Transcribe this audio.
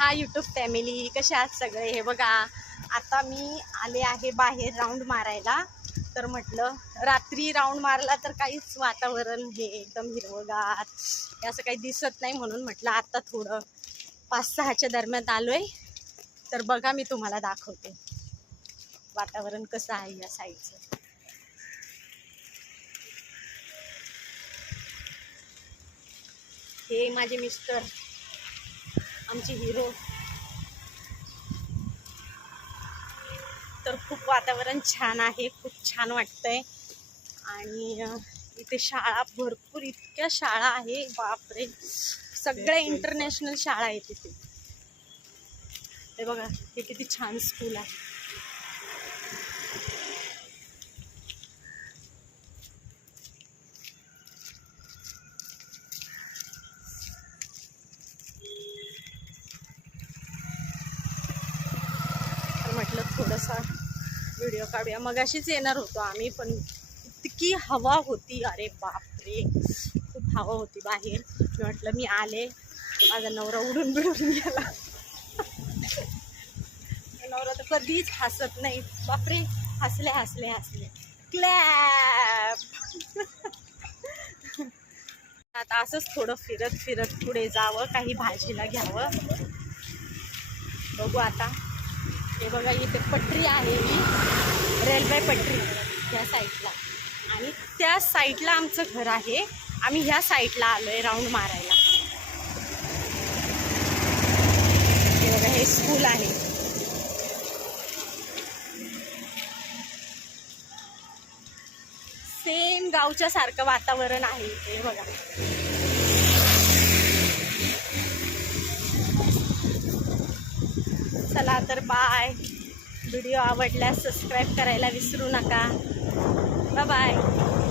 हा YouTube family, कसे आहात सगळे. हे बघा, आता मी आले आहे बाहेर राऊंड मारायला. तर म्हटलं रात्री राऊंड मारला तर काहीच वातावरण हे एकदम हिरवगार असं काही दिसत नाही, म्हणून म्हटलं आता थोडं 5-6च्या दरम्यान आलोय. तर बघा, मी तुम्हाला दाखवते वातावरण कसं आहे या साईडचं. हे माझे मिस्टर, आमचे हिरो. तर खूप वातावरण छान आहे, खूप छान वाटतंय. आणि इथे शाळा भरपूर, इतक्या शाळा आहे, बापरे. सगळ्या इंटरनॅशनल शाळा आहेत तिथे. हे बघा, हे किती छान स्कूल आहे. म्हटलं थोडासा व्हिडिओ काढूया. मगाशीच येणार होतो आम्ही, पण इतकी हवा होती, अरे बापरे, खूप हवा होती बाहेर. मी म्हटलं मी आले, माझा नवरा उडून बिडून गेला. नवरा तर कधीच हसत नाही, बापरे. हसले हसले हसले, क्लॅप. आता असंच थोडं फिरत फिरत पुढे जावं, काही भाजीला घ्यावं. बघू आता. हे बघा, इथे पटरी आहे, ही रेल्वे पटरी या साईडला, आणि त्या साईडला आमचं घर आहे. आम्ही ह्या साईडला आलोय राऊंड मारायला. हे बघा, हे स्कूल आहे. सेम गावच्या सारखं वातावरण आहे इथे. बघा, चला तर बाय. व्हिडिओ आवडल्यास सबस्क्राईब करायला विसरू नका. Bye bye.